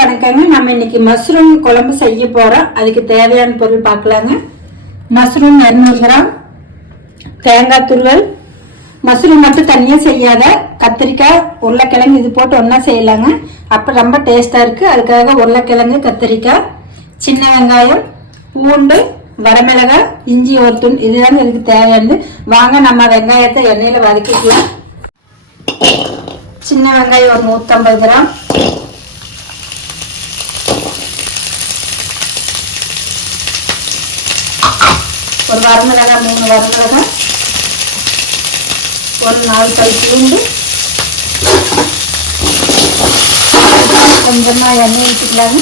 வணக்கங்க. நம்ம இன்னைக்கு மஷ்ரூம் குழம்பு செய்ய போறோம். அதுக்கு தேவையான பொருள் பார்க்கலாங்க. மஷ்ரூம் 200 கிராம், தேங்காய் துருவல், மஷ்ரூம் மட்டும் தனியா செய்யாத கத்திரிக்காய், உருளைக்கிழங்கு இது போட்டு ஒன்னா செய்யலாங்க. அப்ப ரொம்ப டேஸ்டா இருக்கு. அதுக்காக உருளைக்கிழங்கு, கத்திரிக்காய், சின்ன வெங்காயம், பூண்டு, வரமிளகாய், இஞ்சி ஒரு துண், இதுதாங்க இதுக்கு தேவையானது. வாங்க நம்ம வெங்காயத்தை எண்ணெயில வதக்கிக்கலாம். சின்ன வெங்காயம் ஒரு 150 கிராம், ஒரு வரமிளகாய் 3 வரமிளகாய், ஒரு 4 பல் பூண்டு, கொஞ்சமாக எண்ணெய் ஊற்றிக்கலாங்க.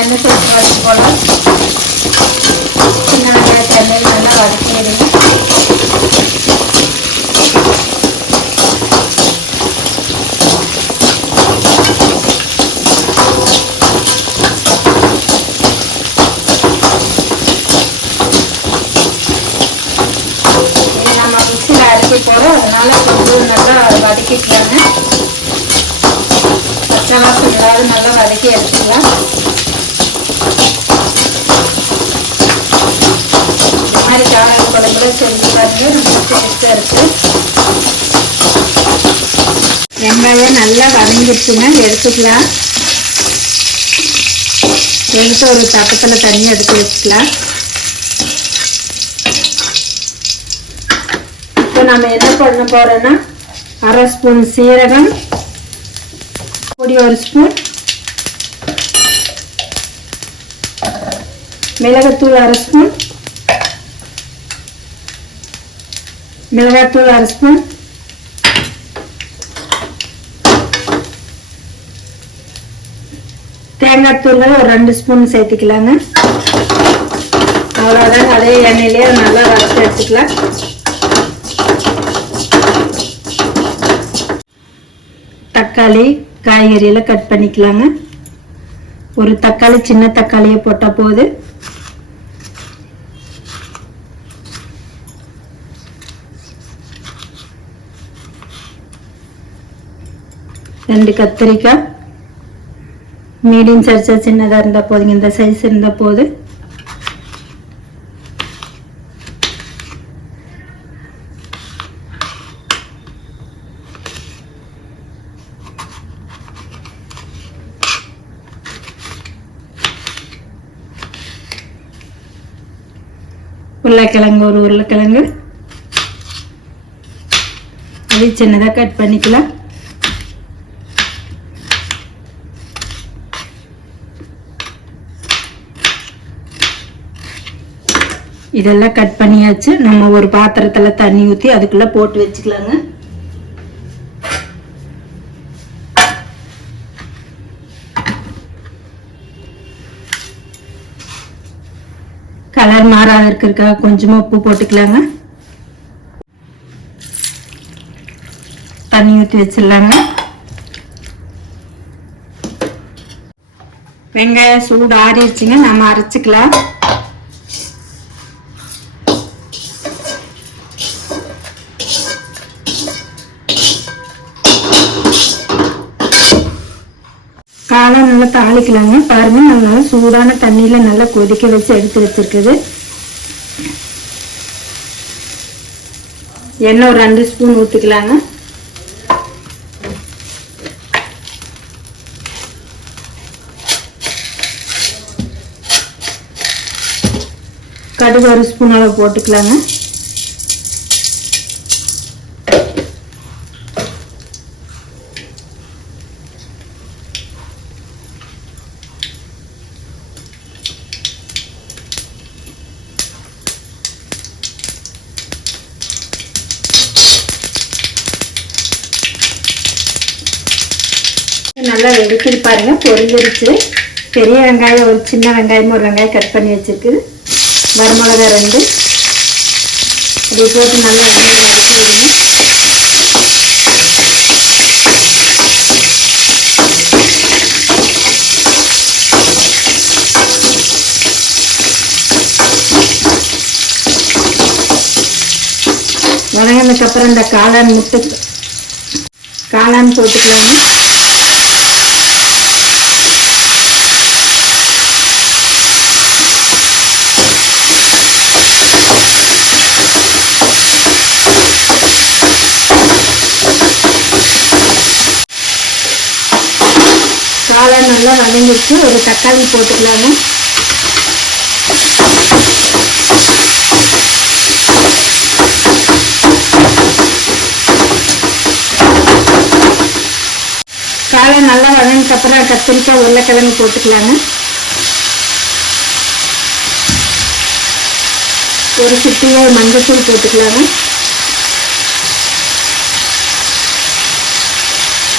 எண்ணெய் சேர்த்து வதக்கி போடலாம். சின்ன வெங்காயத்தை எண்ணெயில் நல்லா வதக்கிடுங்க. போறோம், அதனால கொஞ்சம் நல்லா வதக்கிக்கலாங்க. பச்சை வாசம் இல்லாத நல்லா வதக்கி எடுத்துக்கலாம். இந்த மாதிரி காளான் குழம்புல செஞ்சு பாருங்க, ரொம்ப டேஸ்டா இருக்கு. வெங்காயம் நல்லா வதங்கிடுச்சுங்க, எடுத்துக்கலாம். எடுத்து ஒரு தட்டத்தில் தண்ணி எடுத்து வச்சுக்கலாம். நம்ம என்ன பண்ண போறோம்னா, 1/2 ஸ்பூன் சீரகம் பொடி, 1 ஸ்பூன் மிளகாத்தூள், 1/2 ஸ்பூன் மிளகாத்தூள், 1/2 ஸ்பூன் தேங்காய் தூள் ஒரு 2 ஸ்பூன் சேர்த்துக்கலாங்க. அவ்வளோதாங்க. அதே எண்ணெயிலேயே நல்லா வறுத்து எடுத்துக்கலாம். தக்காளி, காய்கறியெல்லாம் கட் பண்ணிக்கலாங்க. ஒரு தக்காளி, சின்ன தக்காளியை போட்டால் போது. ரெண்டு கத்திரிக்காய், மீடியம் சைஸா சின்னதாக இருந்தால் போதுங்க. இந்த சைஸ் இருந்தால் போது. உருளைக்கிழங்கு, ஒரு உருளைக்கிழங்கு அது சின்னதாக கட் பண்ணிக்கலாம். இதெல்லாம் கட் பண்ணியாச்சு. நம்ம ஒரு பாத்திரத்துல தண்ணி ஊற்றி அதுக்குள்ள போட்டு வச்சுக்கலாங்க. கலர் மாறாத இருக்கிறதுக்காக கொஞ்சமா உப்பு போட்டுக்கலாங்க. தண்ணி ஊற்றி வச்சிடலாங்க. வெங்காயம் சூடு ஆறிடுச்சுங்க, நம்ம அரைச்சிக்கலாம். காளான் நல்லா தாளிக்கலாங்க. பாருங்க, நல்லா சூடான தண்ணியில நல்லா கொதிக்க வச்சு எடுத்து வச்சிருக்குது. எண்ணெய் ஒரு 2 ஸ்பூன் ஊற்றிக்கலாங்க. கடுகு 1 ஸ்பூன் அளவு போட்டுக்கலாங்க. நல்லா வெடிக்கிட்டு பாருங்க, பொரிஞ்சிருச்சு. பெரிய வெங்காயம் ஒரு சின்ன வெங்காயம் ஒரு வெங்காயம் கட் பண்ணி வச்சிருக்கு. வரமிளகாய் 2 இது போட்டு நல்லா வதங்கினதுக்கு அப்புறம் இந்த காளான் போட்டுக்கலாங்க. நல்லா வதங்கிடுச்சு. ஒரு தக்காளி போட்டுக்கலாங்க. காலை நல்லா வதங்கினதுக்கப்புறம் கத்திரிக்காய் உருளைக்கிழங்கு போட்டுக்கலாங்க. ஒரு சிட்டியை மஞ்சத்தூள் போட்டுக்கலாங்க.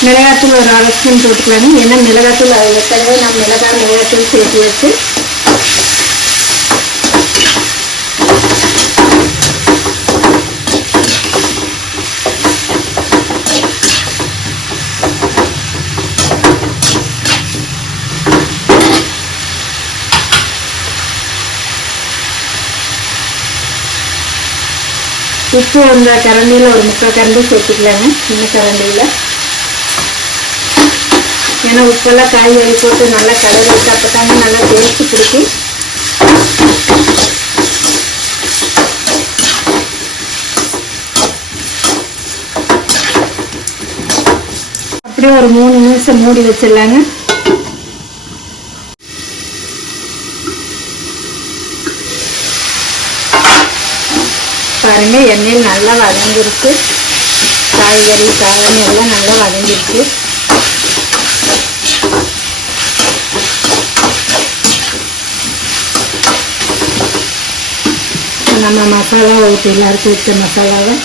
மிளகாத்தூள் ஒரு 1/2 ஸ்பூன் போட்டுக்கலாங்க. ஏன்னா மிளகாத்தூள் அது வைக்கவே நம்ம மிளகாத்தூள் சேர்த்து வச்சு உப்பு அந்த கரண்டியில் ஒரு 3/4 கரண்டி சேர்த்துக்கலாங்க. சின்ன கரண்டியில். ஏன்னா உப்பெல்லாம் காய்கறி போட்டு நல்லா கலந்துட்டு அப்போ தாங்க நல்லா டேஸ்ட்டு பிடிக்கும். அப்படியே ஒரு 3 நிமிஷம் மூடி வச்சிடலாங்க. பாருங்க, எண்ணெயில் நல்லா வதங்கிருக்கு. காய்கறி காளான் எல்லாம் நல்லா வதங்கிருக்கு. நம்ம மசாலா ஊற்றிடலாம். அரைச்சி வச்ச மசாலாவை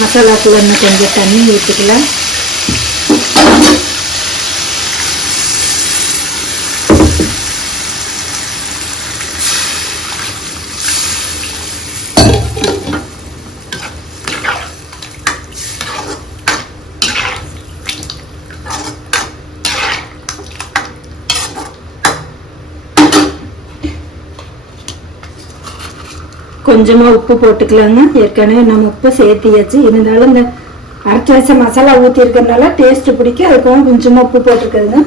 மசாலாக்குள்ள இன்னும் கொஞ்சம் தண்ணி ஊற்றிக்கலாம். கொஞ்சமாக உப்பு போட்டுக்கலாங்க. ஏற்கனவே நம்ம உப்பு சேர்த்தியாச்சு. இருந்தாலும் இந்த அரைச்சி வச்ச மசாலா ஊற்றி இருக்கிறதுனால டேஸ்ட்டு பிடிக்கும். அதுக்காக கொஞ்சமாக உப்பு போட்டிருக்குதுங்க.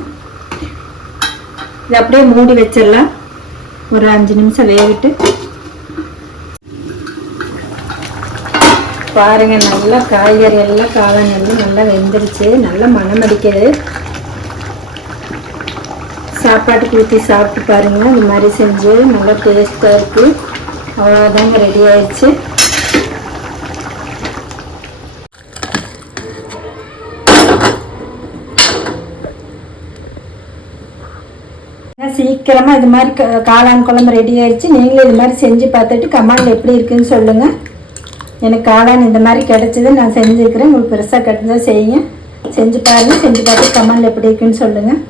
இது அப்படியே மூடி வச்சிடலாம். ஒரு 5 நிமிஷம் வேகட்டு. பாருங்க, நல்லா காய்கறி எல்லாம் காளான் எல்லாம் நல்லா வெந்துருச்சு. நல்லா மணம் அடிக்குது. சாப்பாட்டுக்கு ஊற்றி சாப்பிட்டு பாருங்க. இந்த மாதிரி செஞ்சு நல்லா டேஸ்ட்டாக இருக்குது. அவ்வளோதாங்க, ரெடி ஆயிடுச்சு. சீக்கிரமாக இது மாதிரி காளான் குழம்பு ரெடி ஆயிடுச்சு. நீங்களும் இது மாதிரி செஞ்சு பார்த்துட்டு கமெண்டில் எப்படி இருக்குன்னு சொல்லுங்கள். எனக்கு காளான் இந்த மாதிரி கிடச்சிது, நான் செஞ்சுருக்கிறேன். உங்களுக்கு பெருசாக கிடச்சா செய்யுங்க. செஞ்சு பாருங்கள். செஞ்சு பார்த்து கமெண்டில் எப்படி இருக்குன்னு சொல்லுங்கள்.